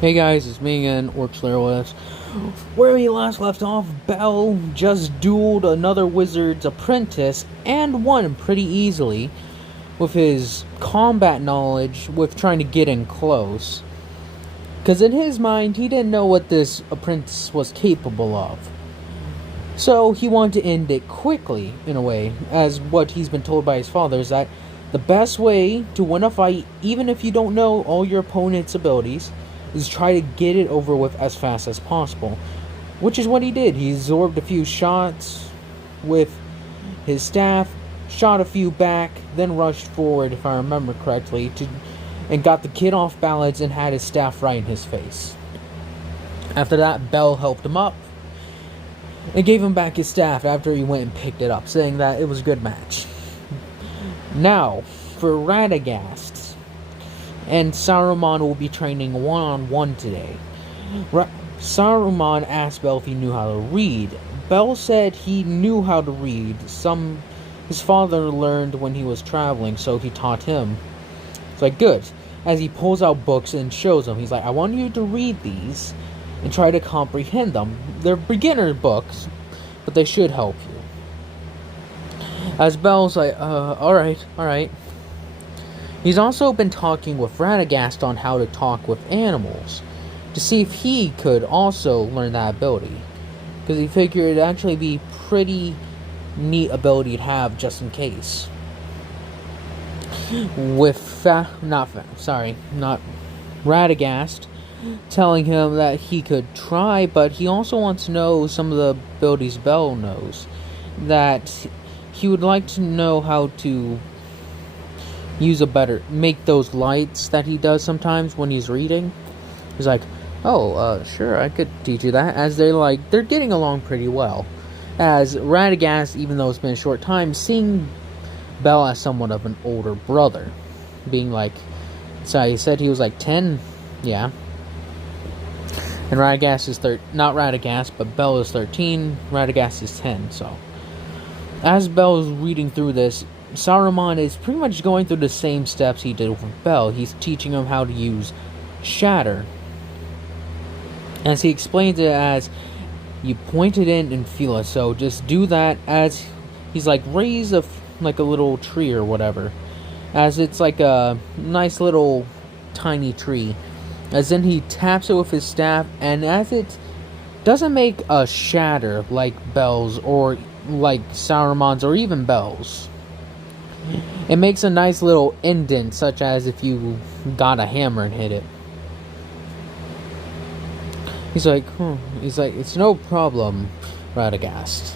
Hey guys, it's me again, Orcs with us. Where we last left off, Bell just dueled another wizard's apprentice and won pretty easily with his combat knowledge with trying to get in close. Because in his mind, he didn't know what this apprentice was capable of. So he wanted to end it quickly, in a way, as what he's been told by his father is that the best way to win a fight, even if you don't know all your opponent's abilities, is try to get it over with as fast as possible. Which is what he did. He absorbed a few shots with his staff, shot a few back, then rushed forward, if I remember correctly, and got the kid off balance and had his staff right in his face. After that, Bell helped him up and gave him back his staff after he went and picked it up, saying that it was a good match. Now, for Radagast and Saruman will be training one-on-one today. Saruman asked Bell if he knew how to read. Bell said he knew how to read. His father learned when he was traveling, so he taught him. It's like, good. As he pulls out books and shows them, he's like, I want you to read these and try to comprehend them. They're beginner books, but they should help you. As Bell's like, alright. He's also been talking with Radagast on how to talk with animals, to see if he could also learn that ability. Because he figured it'd actually be pretty neat ability to have just in case. With not Radagast telling him that he could try, but he also wants to know some of the abilities Bell knows. That he would like to know how to make those lights that he does sometimes when he's reading. He's like, sure, I could teach you that. As they're getting along pretty well. As Radagast, even though it's been a short time, seeing Bell as somewhat of an older brother. Being like, so he said he was like 10, yeah. And Radagast is not Radagast, but Bell is 13, Radagast is 10, so. As Bell is reading through this, Saruman is pretty much going through the same steps he did with Bell. He's teaching him how to use Shatter. As he explains it as, you point it in and feel it. So just do that as he's like, raise a little tree or whatever. As it's like a nice little tiny tree. As then he taps it with his staff, and as it doesn't make a shatter like Bell's or like Saruman's or even Bell's. It makes a nice little indent, such as if you got a hammer and hit it. He's like, it's no problem, Radagast.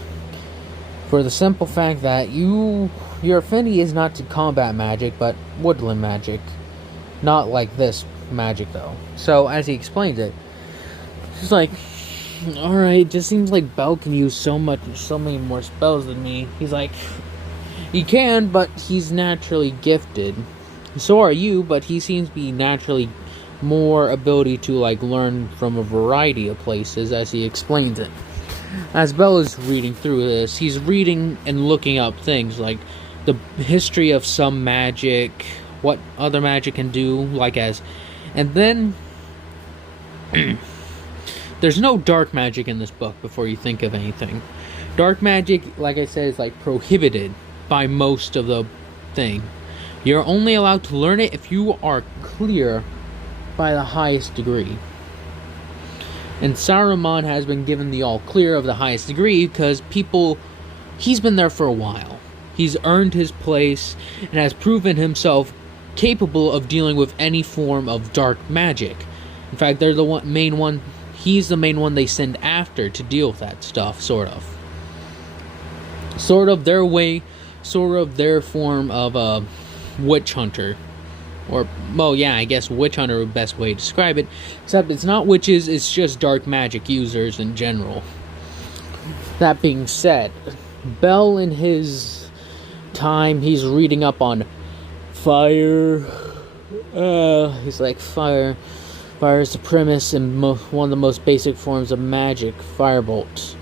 For the simple fact that your affinity is not to combat magic, but woodland magic. Not like this magic, though. So, as he explains it, he's like, alright, just seems like Bell can use so many more spells than me. He's like, he can, but he's naturally gifted. So are you, but he seems to be naturally more ability to learn from a variety of places, as he explains it. As Bell is reading through this, he's reading and looking up things like the history of some magic, what other magic can do, and then there's no dark magic in this book before you think of anything. Dark magic, like I said, is prohibited by most of the thing. You're only allowed to learn it if you are clear by the highest degree. And Saruman has been given the all clear of the highest degree because he's been there for a while. He's earned his place and has proven himself capable of dealing with any form of dark magic. In fact, he's the main one they send after to deal with that stuff, sort of their form of a witch hunter. I guess witch hunter is the best way to describe it. Except it's not witches, it's just dark magic users in general. That being said, Bell in his time, he's reading up on fire. He's like, fire is the premise and one of the most basic forms of magic, firebolt.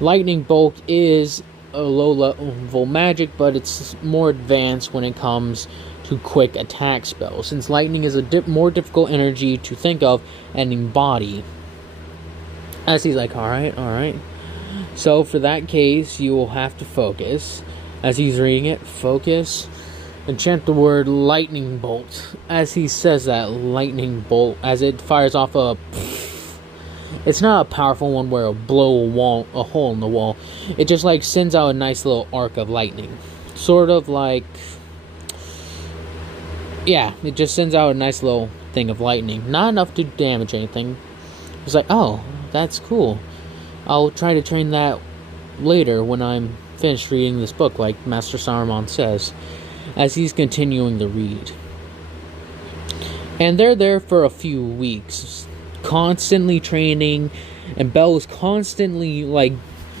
Lightning bolt is a low-level magic, but it's more advanced when it comes to quick attack spells, since lightning is a more difficult energy to think of and embody. As he's like, alright. So for that case, you will have to focus. As he's reading it, focus, and chant the word lightning bolt. As he says that, lightning bolt, as it fires off a... It's not a powerful one where it'll blow a hole in the wall. It just like sends out a nice little arc of lightning. Sort of like... Yeah, it just sends out a nice little thing of lightning. Not enough to damage anything. It's like, oh, that's cool. I'll try to train that later when I'm finished reading this book, like Master Saruman says, as he's continuing to read. And they're there for a few weeks, constantly training, and Bell is constantly, like,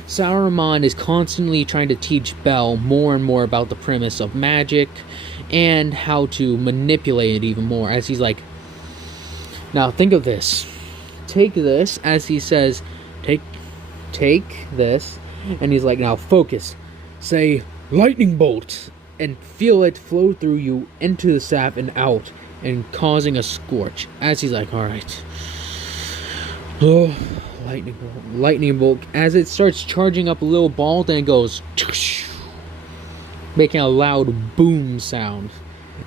Saruman is constantly trying to teach Bell more and more about the premise of magic, and how to manipulate it even more, as he's like, now think of this. Take this, as he says, take this, and he's like, now focus. Say, lightning bolt, and feel it flow through you into the sap and out, and causing a scorch. As he's like, alright. Oh, lightning bolt. As it starts charging up a little ball, then it goes, making a loud boom sound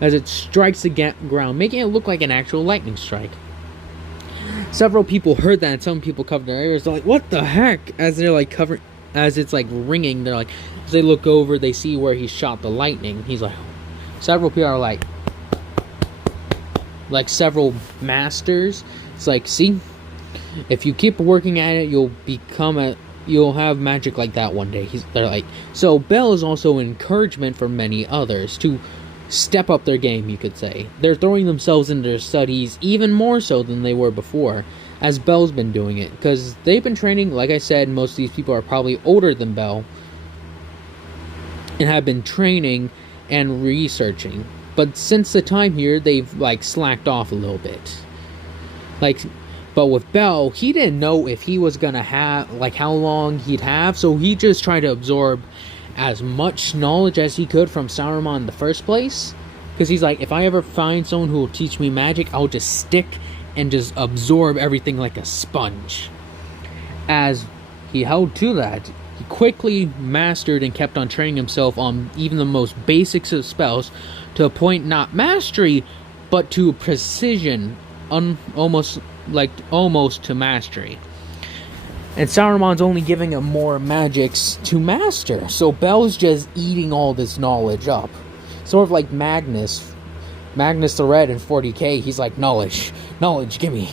as it strikes the ground, making it look like an actual lightning strike. Several people heard that, and some people covered their ears. They're like, what the heck? As they're like covering, as it's like ringing, they're like, as they look over, they see where he shot the lightning. He's like, several people are like several masters. It's like, see, if you keep working at it, you'll have magic like that one day. They're like, so Bell is also an encouragement for many others to step up their game, you could say. They're throwing themselves into their studies even more so than they were before, as Bell's been doing it, because they've been training. Like I said, most of these people are probably older than Bell and have been training and researching. But since the time here, they've like slacked off a little bit. But with Bell, he didn't know if he was gonna have, like, how long he'd have, so he just tried to absorb as much knowledge as he could from Saruman in the first place. Because he's like, if I ever find someone who will teach me magic, I'll just stick and just absorb everything like a sponge. As he held to that, he quickly mastered and kept on training himself on even the most basics of spells to a point not mastery, but to precision, almost to mastery. And Saruman's only giving him more magics to master, so Bell's just eating all this knowledge up. Sort of like Magnus the Red in 40k. He's like, knowledge, give me.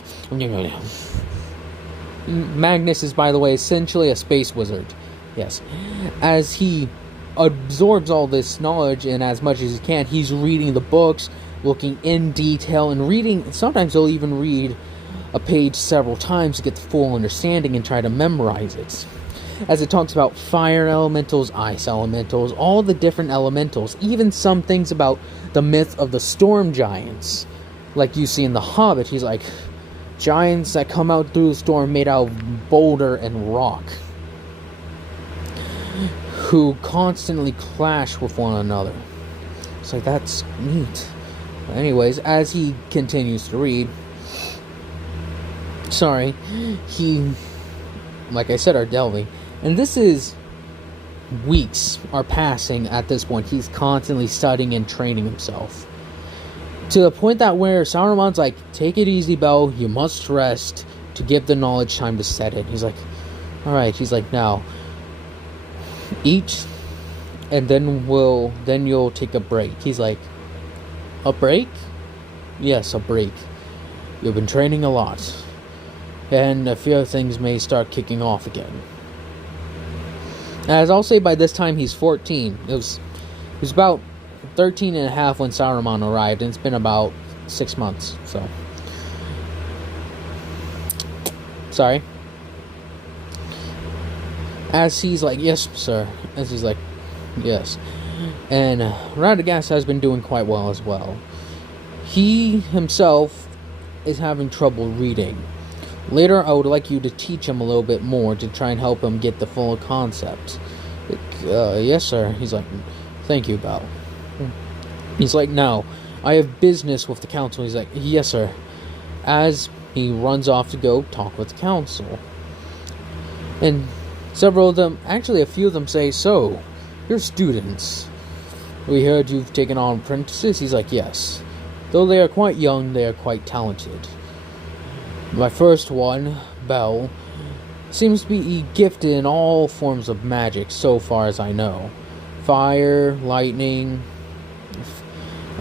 Magnus is, by the way, essentially a space wizard. Yes. As he absorbs all this knowledge, and as much as he can, he's reading the books, looking in detail, and reading. Sometimes he'll even read a page several times to get the full understanding and try to memorize it. As it talks about fire elementals, ice elementals, all the different elementals, even some things about the myth of the storm giants. Like you see in The Hobbit, he's like, giants that come out through the storm made out of boulder and rock, who constantly clash with one another. It's like, that's neat. But anyways, as he continues to read, he, like I said, are delving. And this is, weeks are passing at this point. He's constantly studying and training himself. To the point that where Saruman's like, take it easy, Bell, you must rest to give the knowledge time to set in. He's like, alright, he's like, now, eat, and then you'll take a break. He's like, a break? Yes, a break. You've been training a lot, and a few things may start kicking off again. As I'll say, by this time he's 14. It was about 13 and a half when Saruman arrived, and it's been about 6 months, so. Sorry. As he's like, yes, sir. As he's like, yes. And Radagast has been doing quite well as well. He himself is having trouble reading. Later, I would like you to teach him a little bit more to try and help him get the full concept. Yes, sir. He's like, thank you, Bell. He's like, no, I have business with the council. He's like, yes, sir. As he runs off to go talk with the council. And several of them, actually a few of them say, so, you're students. We heard you've taken on apprentices? He's like, yes. Though they are quite young, they are quite talented. My first one, Bell, seems to be gifted in all forms of magic so far as I know. Fire, lightning,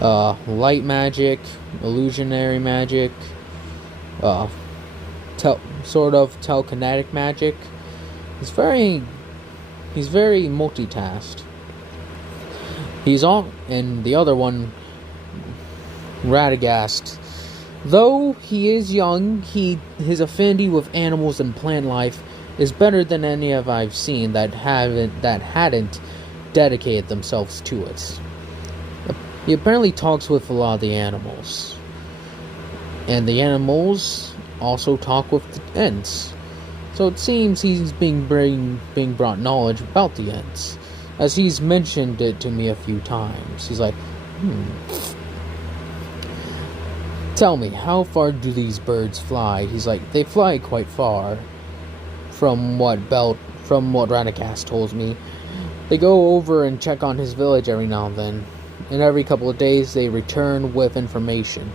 light magic, illusionary magic, sort of telekinetic magic. He's very multitasked. And the other one, Radagast. Though he is young, his affinity with animals and plant life is better than any of I've seen that hadn't dedicated themselves to it. He apparently talks with a lot of the animals. And the animals also talk with the Ents. So it seems he's being brought knowledge about the Ents, as he's mentioned it to me a few times. He's like, tell me, how far do these birds fly? He's like, they fly quite far. From what Radagast told me. They go over and check on his village every now and then. And every couple of days they return with information.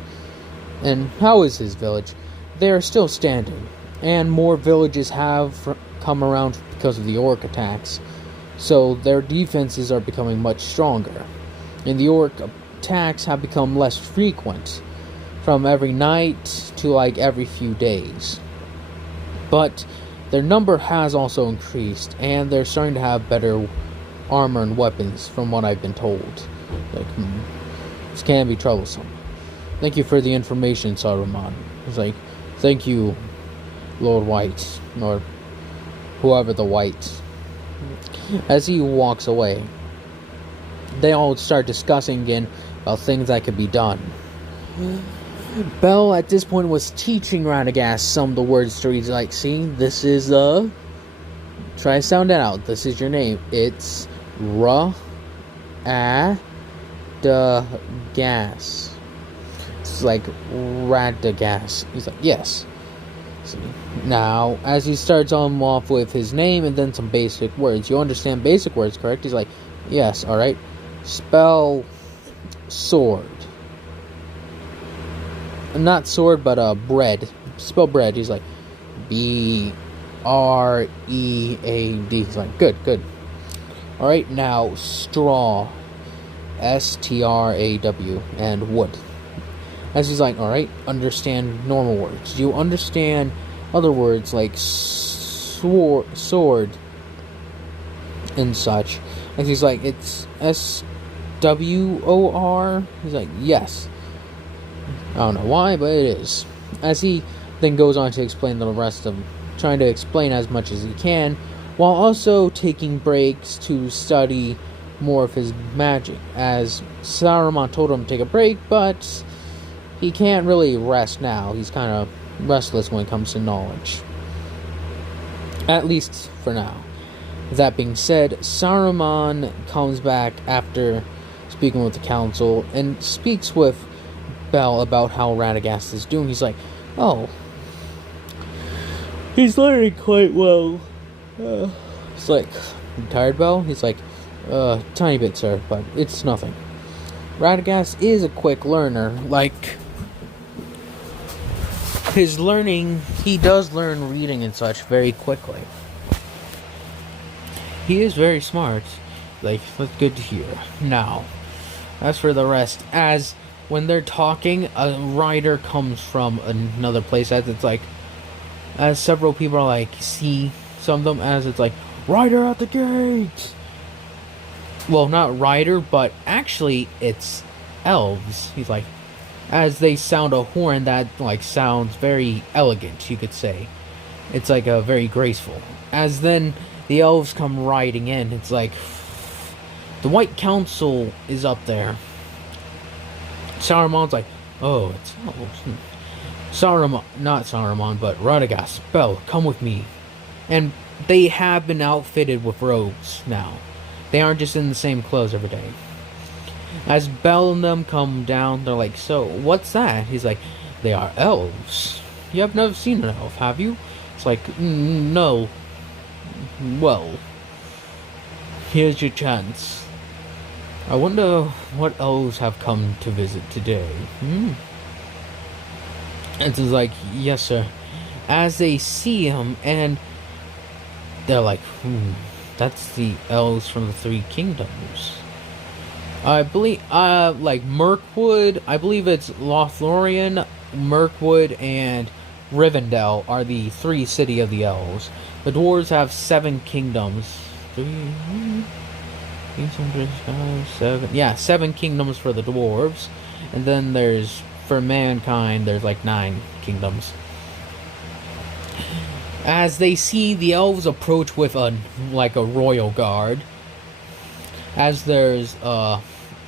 And how is his village? They are still standing. And more villages have come around because of the orc attacks. So their defenses are becoming much stronger. And the orc attacks have become less frequent. From every night to like every few days. But their number has also increased. And they're starting to have better armor and weapons from what I've been told. Like, this can be troublesome. Thank you for the information, Saruman. He's like, thank you, Lord White, or whoever the White. As he walks away, they all start discussing again about things that could be done. Bell, at this point, was teaching Radagast some of the words to read. He's like, see, this is try to sound it out. This is your name. It's Radagast. It's like Radagast. He's like, yes. See. Now, as he starts on off with his name and then some basic words. You understand basic words, correct? He's like, yes, alright. Spell sword. Not sword, but bread. Spell bread. He's like, Bread. He's like, good. Alright, now straw. Straw. And wood. As he's like, alright, understand normal words. Do you understand other words like sword and such? As he's like, it's SWOR? He's like, yes. I don't know why, but it is. As he then goes on to explain the rest of, trying to explain as much as he can, while also taking breaks to study more of his magic. As Saruman told him to take a break, but he can't really rest now. He's kind of restless when it comes to knowledge. At least for now. That being said, Saruman comes back after speaking with the council and speaks with Bell about how Radagast is doing. He's like, oh, he's learning quite well. It's like, you tired, Bell? He's like, tiny bit, sir, but it's nothing. Radagast is a quick learner. Like, his learning, he does learn reading and such very quickly. He is very smart. Like, that's good to hear. Now, as for the rest, as when they're talking, a rider comes from another place, as it's like, as several people are like, see some of them, as it's like, rider at the gate! Well, not rider, but actually, it's elves. He's like, as they sound a horn that, like, sounds very elegant, you could say. It's like a very graceful. As then the elves come riding in, it's like, the White Council is up there. Saruman's like, oh, it's Saruman, not Saruman, but Radagast, Bell, come with me. And they have been outfitted with robes now. They aren't just in the same clothes every day. As Bell and them come down, they're like, so, what's that? He's like, they are elves. You have never seen an elf, have you? It's like, no. Well, here's your chance. I wonder what elves have come to visit today. And it's like, yes, sir. As they see him, and they're like, that's the elves from the Three Kingdoms. I believe, like Mirkwood, I believe it's Lothlorien, Mirkwood, and Rivendell are the three city of the elves. The dwarves have 7 kingdoms. 7 kingdoms for the dwarves. And then there's, for mankind, there's like 9 kingdoms. As they see the elves approach with a royal guard. As there's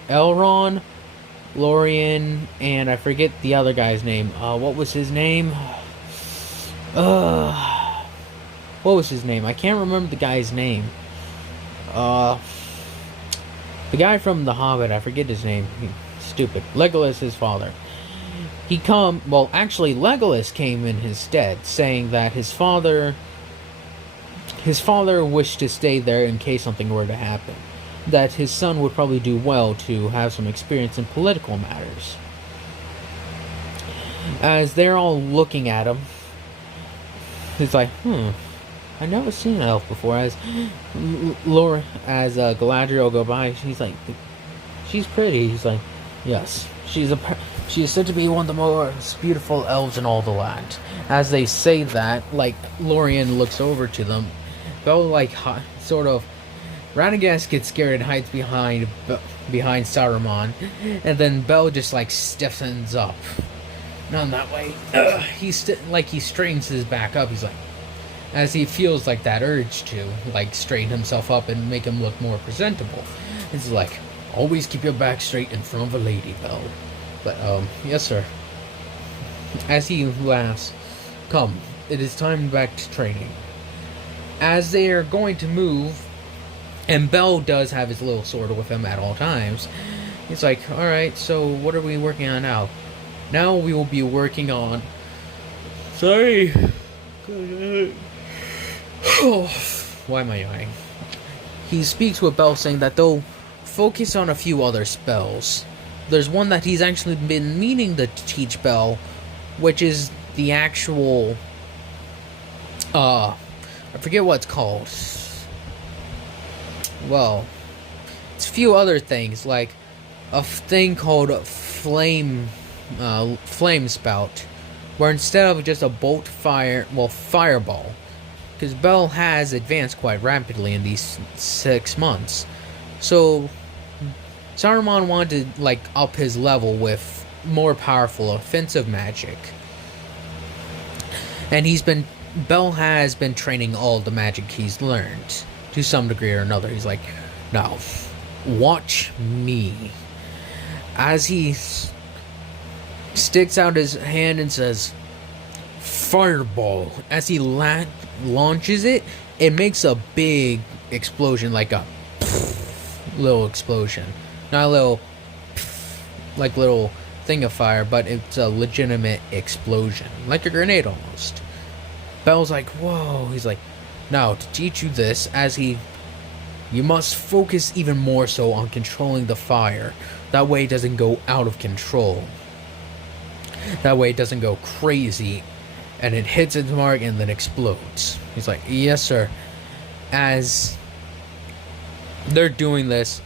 Elrond, Lorien, and I forget the other guy's name. What was his name? What was his name? I can't remember the guy's name. The guy from The Hobbit, I forget his name. Stupid. Legolas, his father. Actually, Legolas came in his stead, saying that his father wished to stay there in case something were to happen. That his son would probably do well to have some experience in political matters. As they're all looking at him, he's like, I've never seen an elf before. As Galadriel go by, she's like, she's pretty. He's like, yes, she is said to be one of the most beautiful elves in all the land. As they say that, Lorien looks over to them. Bell, Radagast gets scared and hides behind Saruman, and then Bell just stiffens up. Not in that way. He straightens his back up. He's like, as he feels that urge to straighten himself up and make him look more presentable. It's like, always keep your back straight in front of a lady, Bell. But yes, sir. As he laughs, come, it is time back to training. As they are going to move. And Bell does have his little sword with him at all times. He's like, alright, so what are we working on now? Now we will be working on... Sorry. Why am I yawning? He speaks with Bell saying that they'll focus on a few other spells. There's one that he's actually been meaning to teach Bell, which is the actual... I forget what it's called. Well, it's a few other things, like a thing called flame spout, where instead of just a fireball, because Bell has advanced quite rapidly in these 6 months, so Saruman wanted to up his level with more powerful offensive magic, and Bell has been training all the magic he's learned. To some degree or another. He's like, now, watch me. As he sticks out his hand and says, fireball. As he launches it, it makes a big explosion, like a little explosion. Not a little, little thing of fire, but it's a legitimate explosion. Like a grenade almost. Bell's like, whoa. He's like, now, to teach you this, you must focus even more so on controlling the fire. That way it doesn't go out of control. That way it doesn't go crazy, and it hits its mark and then explodes. He's like, yes, sir. As they're doing this,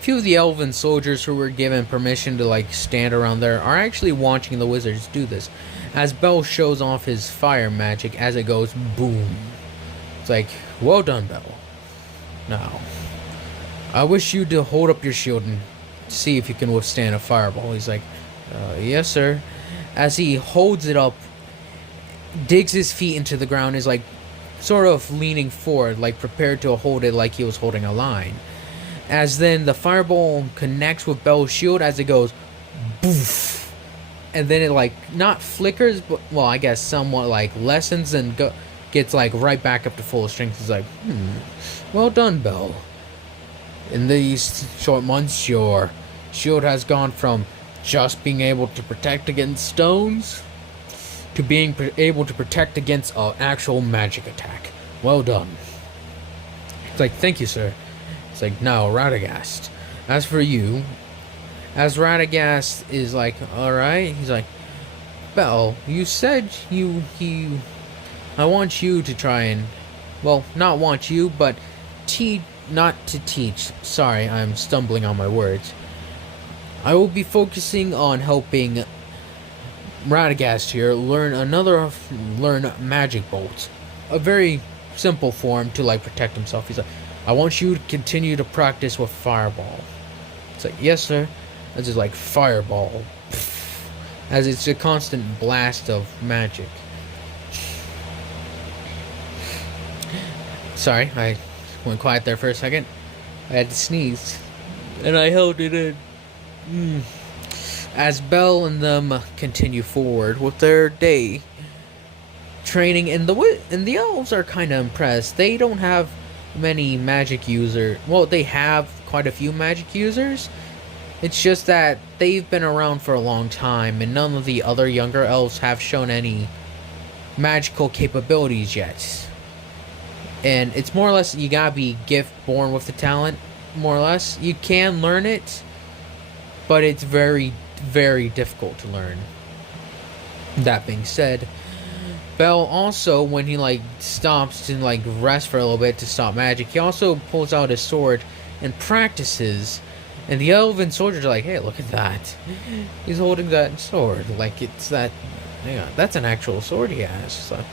a few of the elven soldiers who were given permission to, stand around there are actually watching the wizards do this. As Bell shows off his fire magic as it goes boom. It's like, well done, Bell. Now, I wish you to hold up your shield and see if you can withstand a fireball. He's like, yes, sir. As he holds it up, digs his feet into the ground, is sort of leaning forward, prepared to hold it like he was holding a line. As then the fireball connects with Bell's shield as it goes, boof. And then it not flickers, but, well, I guess somewhat lessens and gets right back up to full strength. He's like, well done, Bell. In these short months, your shield has gone from just being able to protect against stones to being able to protect against an actual magic attack. Well done. It's like, thank you, sir. It's like, now, Radagast. As for you, as Radagast is like, alright, he's like, Bell, you said I want you to try and, well, not want you, but not to teach. Sorry, I'm stumbling on my words. I will be focusing on helping Radagast here learn Magic Bolt. A very simple form to like protect himself. He's like, I want you to continue to practice with Fireball. It's like, yes sir. That's just like Fireball. As it's a constant blast of magic. Sorry, I went quiet there for a second. I had to sneeze. And I held it in. As Bell and them continue forward with their day training, and the elves are kind of impressed. They don't have many magic users. Well, they have quite a few magic users. It's just that they've been around for a long time, and none of the other younger elves have shown any magical capabilities yet. And it's more or less, you gotta be born with the talent, more or less. You can learn it, but it's very, very difficult to learn. That being said, Bell also, when he like stops to like rest for a little bit to stop magic, he also pulls out his sword and practices. And the elven soldiers are like, hey, look at that. He's holding that sword. Like, it's that, yeah, that's an actual sword he has. It's like,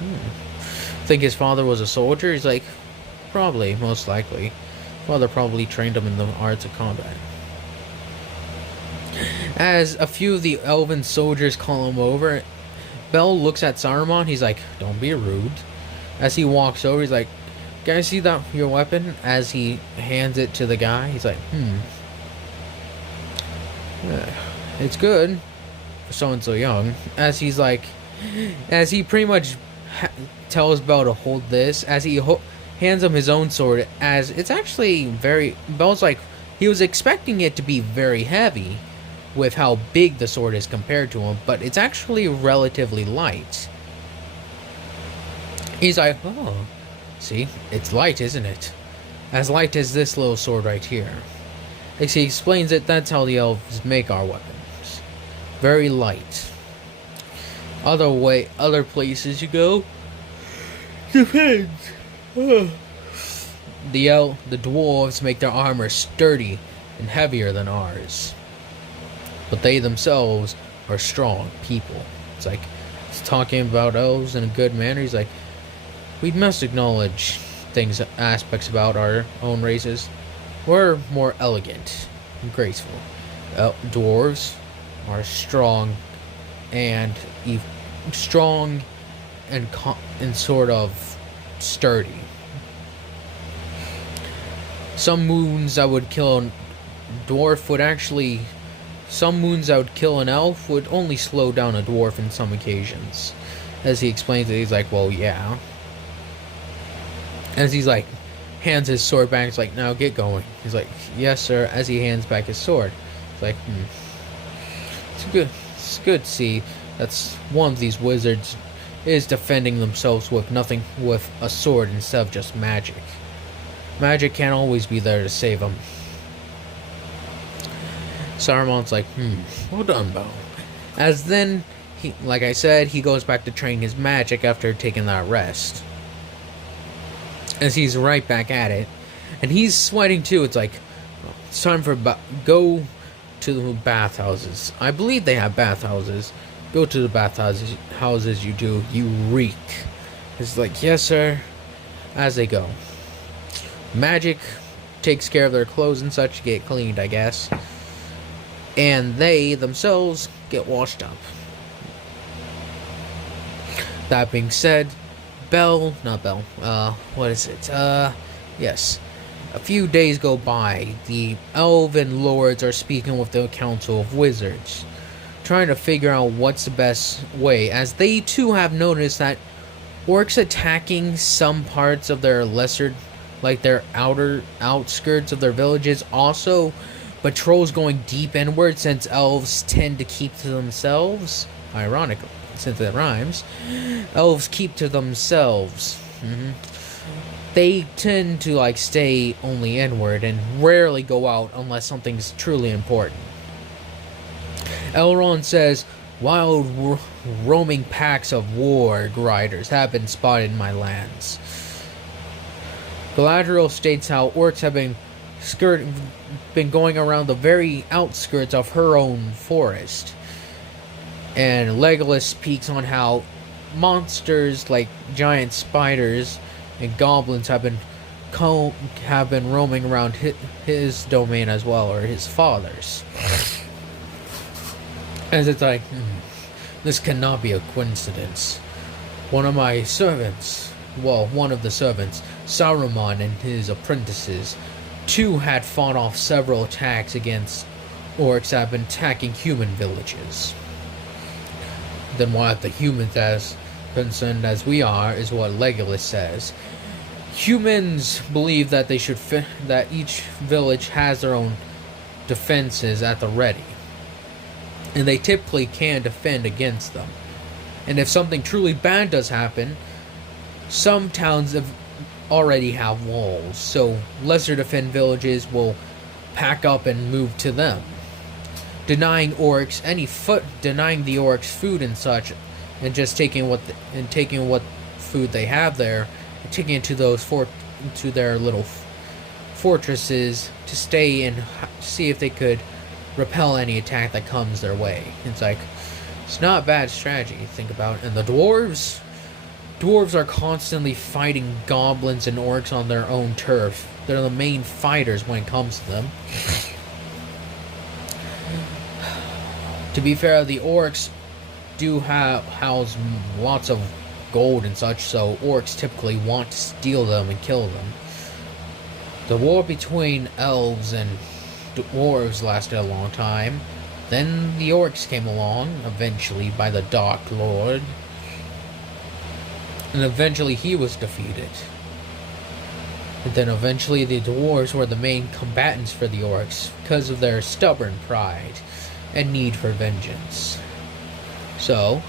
Think his father was a soldier? He's like, probably, most likely. Father probably trained him in the arts of combat. As a few of the elven soldiers call him over, Bell looks at Saruman. He's like, don't be rude. As he walks over, he's like, can I see that your weapon? As he hands it to the guy, he's like, it's good for someone so young. As he's like, as he pretty much tells Bell to hold this, as he hands him his own sword, as it's actually very, Bell's like, he was expecting it to be very heavy with how big the sword is compared to him, but it's actually relatively light. He's like, oh, see, it's light, isn't it? As light as this little sword right here. As he explains it, that's how the elves make our weapons. Very light. Other places you go, depends. The dwarves make their armor sturdy and heavier than ours. But they themselves are strong people. It's like, he's talking about elves in a good manner. He's like, we must acknowledge aspects about our own races. We're more elegant and graceful. Dwarves are strong and sort of sturdy. Some wounds that would kill a dwarf would actually. Some wounds that would kill an elf would only slow down a dwarf in some occasions. As he explains it, he's like, well, yeah. As he's like, hands his sword back, he's like, now get going. He's like, yes, sir, as he hands back his sword. It's like, It's good to see that's one of these wizards is defending themselves with a sword instead of just magic. Magic can't always be there to save them. Saruman's like, well done, Bo. As then, like I said, he goes back to training his magic after taking that rest. As he's right back at it. And he's sweating too. It's like, it's time for go to the bathhouses. I believe they have bathhouses. Go to the bathhouses, you do. You reek. It's like, yes, sir. As they go. Magic takes care of their clothes and such, get cleaned, I guess. And they themselves get washed up. That being said, what is it? Yes. A few days go by. The Elven lords are speaking with the Council of Wizards, trying to figure out what's the best way, as they too have noticed that orcs attacking some parts of their lesser, like their outskirts of their villages, also but trolls going deep inward since elves tend to keep to themselves. Ironically, since it rhymes, elves keep to themselves. They tend to like stay only inward and rarely go out unless something's truly important. Elrond says, wild roaming packs of warg riders have been spotted in my lands. Galadriel states how orcs have been going around the very outskirts of her own forest. And Legolas speaks on how monsters like giant spiders and goblins have been roaming around his domain as well, or his father's. As it's like, this cannot be a coincidence. One of the servants, Saruman and his apprentices, too had fought off several attacks against orcs that have been attacking human villages. Then what the humans, as concerned as we are, is what Legolas says. Humans believe that that each village has their own defenses at the ready, and they typically can defend against them. And if something truly bad does happen, some towns already have walls, so lesser defended villages will pack up and move to them, denying the orcs food and such, and just taking what food they have there, and taking it to to their little fortresses to stay and see if they could repel any attack that comes their way. It's like, it's not a bad strategy to think about. And the dwarves are constantly fighting goblins and orcs on their own turf. They're the main fighters when it comes to them. To be fair, the orcs do house lots of gold and such, so orcs typically want to steal them and kill them. The war between elves and dwarves lasted a long time. Then the orcs came along, eventually by the Dark Lord, and eventually he was defeated. And then eventually the dwarves were the main combatants for the orcs because of their stubborn pride and need for vengeance. So,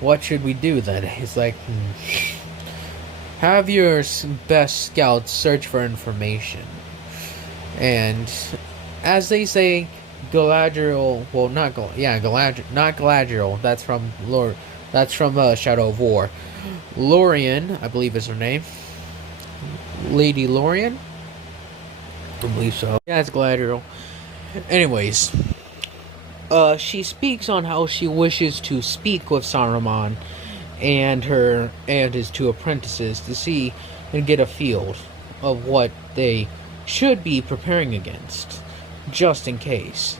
what should we do then? It's like, have your best scouts search for information. And as they say, Galadriel, well, not Galadriel. That's from Shadow of War. Lorien, I believe is her name. Lady Lorien? I believe so. Yeah, it's Galadriel. Anyways, she speaks on how she wishes to speak with Saruman and his two apprentices to see and get a feel of what they should be preparing against, just in case.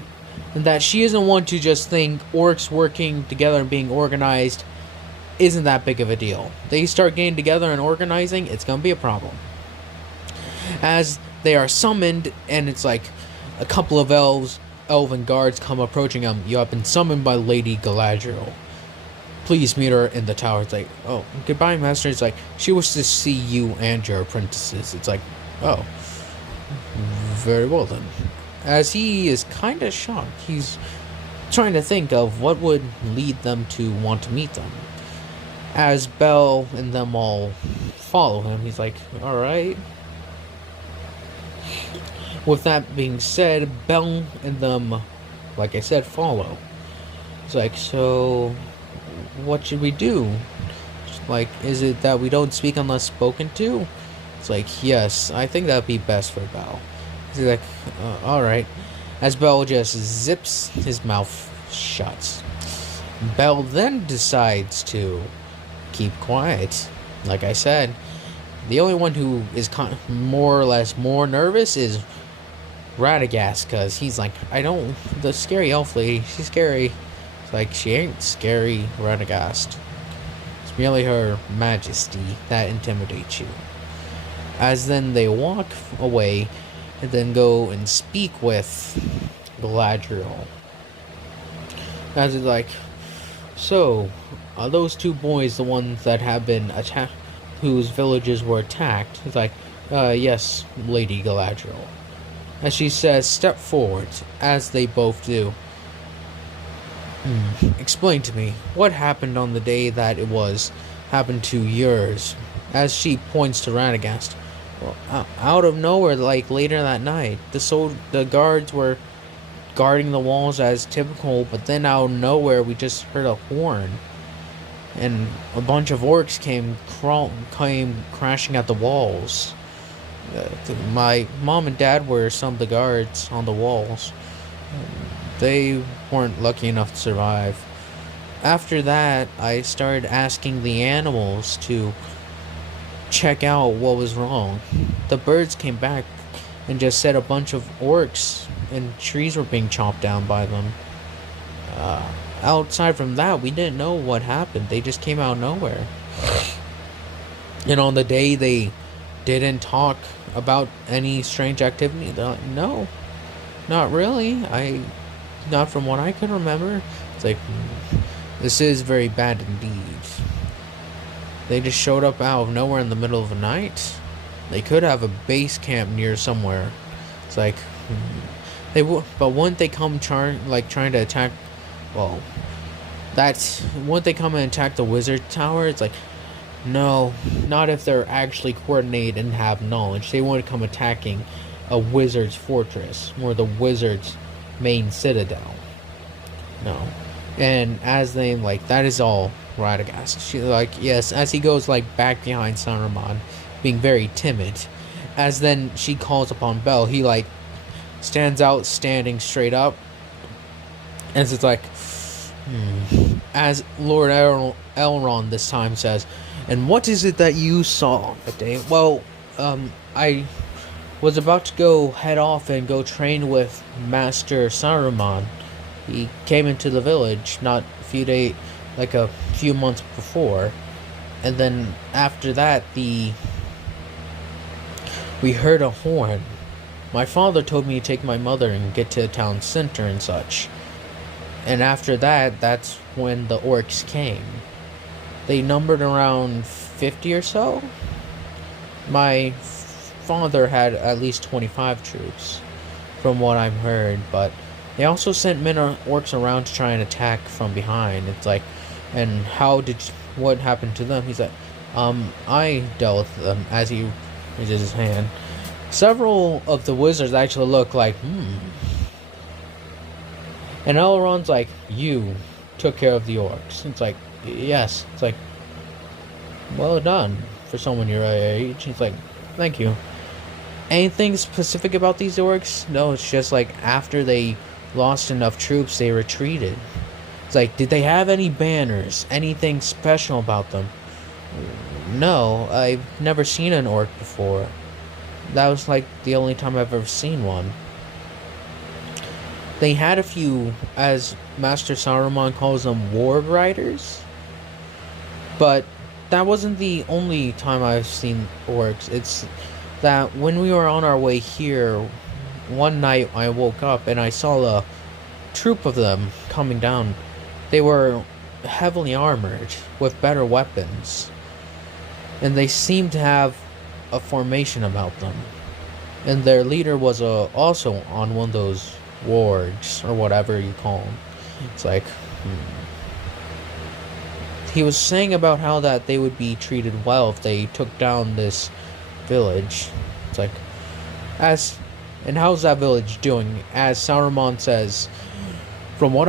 And that she isn't one to just think orcs working together and being organized isn't that big of a deal. They start getting together and organizing, it's gonna be a problem. As they are summoned, and it's like a couple of elven guards come approaching them. You have been summoned by Lady Galadriel. Please meet her in the tower. It's like, oh, goodbye, master. It's like, she wishes to see you and your apprentices. It's like, oh, very well then. As he is kind of shocked, he's trying to think of what would lead them to want to meet them. As Belle and them all follow him, he's like, alright. With that being said, Belle and them, like I said, follow. It's like, so what should we do? Like, is it that we don't speak unless spoken to? It's like, yes, I think that would be best for Belle. He's like, alright. As Belle just zips his mouth shut. Belle then decides to keep quiet. Like I said, the only one who is more or less more nervous is Radagast, because he's like, the scary elf lady, she's scary. It's like, she ain't scary, Radagast. It's merely her majesty that intimidates you. As then they walk away and then go and speak with Galadriel. As it's like, so, are those two boys the ones that have been attacked, whose villages were attacked? It's like, yes, Lady Galadriel. as she says, "Step forward," as they both do. Explain to me, what happened on the day that it was happened to yours? As she points to Radagast. Well, out of nowhere, like later that night, the guards were guarding the walls as typical, but then out of nowhere we just heard a horn, and a bunch of orcs came crashing at the walls. My mom and dad were some of the guards on the walls. They weren't lucky enough to survive. After that, I started asking the animals to check out what was wrong. The birds came back and just said a bunch of orcs and trees were being chopped down by them. Outside from that, we didn't know what happened. They just came out of nowhere. And on the day, they didn't talk about any strange activity. They're like, no, not really. Not from what I can remember. It's like, this is very bad indeed. They just showed up out of nowhere in the middle of the night. They could have a base camp near somewhere. It's like, but wouldn't they come trying to attack? Well, wouldn't they come and attack the wizard tower? It's like, no, not if they're actually coordinated and have knowledge. They wouldn't come attacking a wizard's fortress or the wizard's main citadel. No. And as they that is all Radagast. She yes, as he goes back behind Saruman, being very timid. As then she calls upon Bell, he standing straight up. And it's as Lord Elrond this time says, "And what is it that you saw that day?" Well, I was about to go head off and go train with Master Saruman. He came into the village not a few months before, and then after that we heard a horn. My father told me to take my mother and get to the town center and such. And after that, that's when the orcs came. They numbered around 50 or so. My father had at least 25 troops, from what I've heard, but they also sent men or orcs around to try and attack from behind. It's and what happened to them? He's like, I dealt with them, as he raises his hand. Several of the wizards actually look And Elrond's you took care of the orcs. It's yes. It's well done for someone your age. It's thank you. Anything specific about these orcs? No, it's just after they lost enough troops, they retreated. It's did they have any banners? Anything special about them? No, I've never seen an orc before. That was the only time I've ever seen one. They had a few, as Master Saruman calls them, ward riders. But that wasn't the only time I've seen orcs. It's that when we were on our way here, one night I woke up and I saw a troop of them coming down. They were heavily armored with better weapons. And they seemed to have a formation about them. And their leader was also on one of those wards, or whatever you call them. It's he was saying about how that they would be treated well if they took down this village. It's and how's that village doing? As Saruman says, from what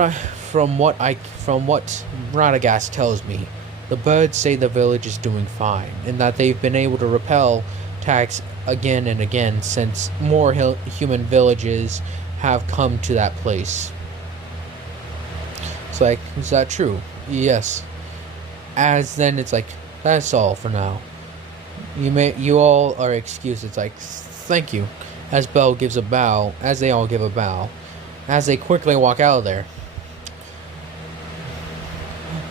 Radagast tells me, the birds say the village is doing fine, and that they've been able to repel attacks again and again since more human villages have come to that place. It's is that true? Yes. As then it's that's all for now. You all are excused. It's thank you. As Bell gives a bow, as they all give a bow, as they quickly walk out of there.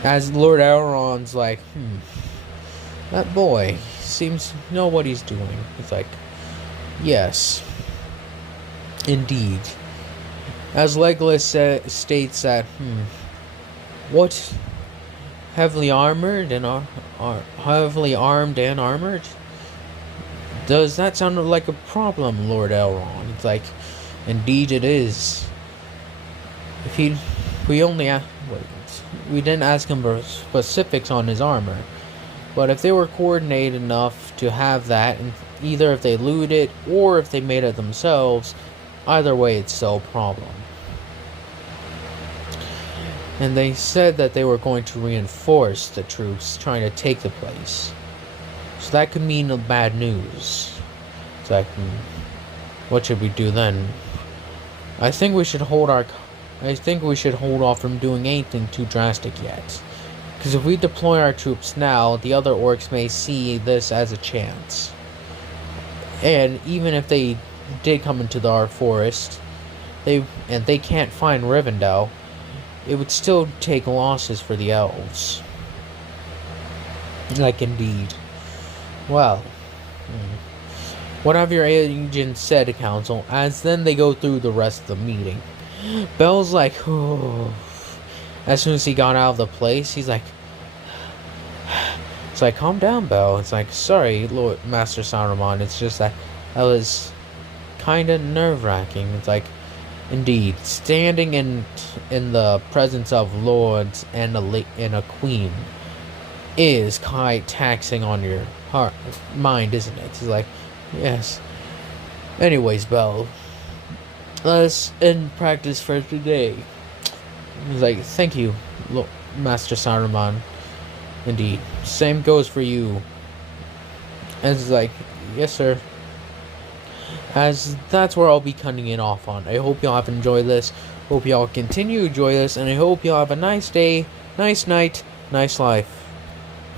As Lord Elrond's that boy seems to know what he's doing. It's yes, indeed. As Legolas states that, what? Heavily armored and heavily armed and armored? Does that sound like a problem, Lord Elrond? It's like, indeed it is. If he, we only wait, we didn't ask him for specifics on his armor, but if they were coordinated enough to have that, and either if they looted it or if they made it themselves, either way it's still a problem. And they said that they were going to reinforce the troops trying to take the place. So that could mean bad news. It's like, what should we do then? I think we should hold off from doing anything too drastic yet. Because if we deploy our troops now, the other orcs may see this as a chance. And even if they did come into our forest, they can't find Rivendell, it would still take losses for the elves. Like, indeed. Well, what have your agents said to council? As then they go through the rest of the meeting. Bell's like, oh. As soon as he got out of the place, he's like, it's like, calm down, Bell. It's like, sorry, Lord Master Saruman. It's just that was kind of nerve-wracking. It's like, indeed, standing in the presence of lords and a queen is quite taxing on your mind, isn't it? It's like, yes. Anyways, Bell, let's end practice for today. He's like, thank you, Master Saruman. Indeed. Same goes for you. And it's like, yes, sir. As that's where I'll be cutting it off on. I hope y'all have enjoyed this. Hope y'all continue to enjoy this. And I hope y'all have a nice day, nice night, nice life.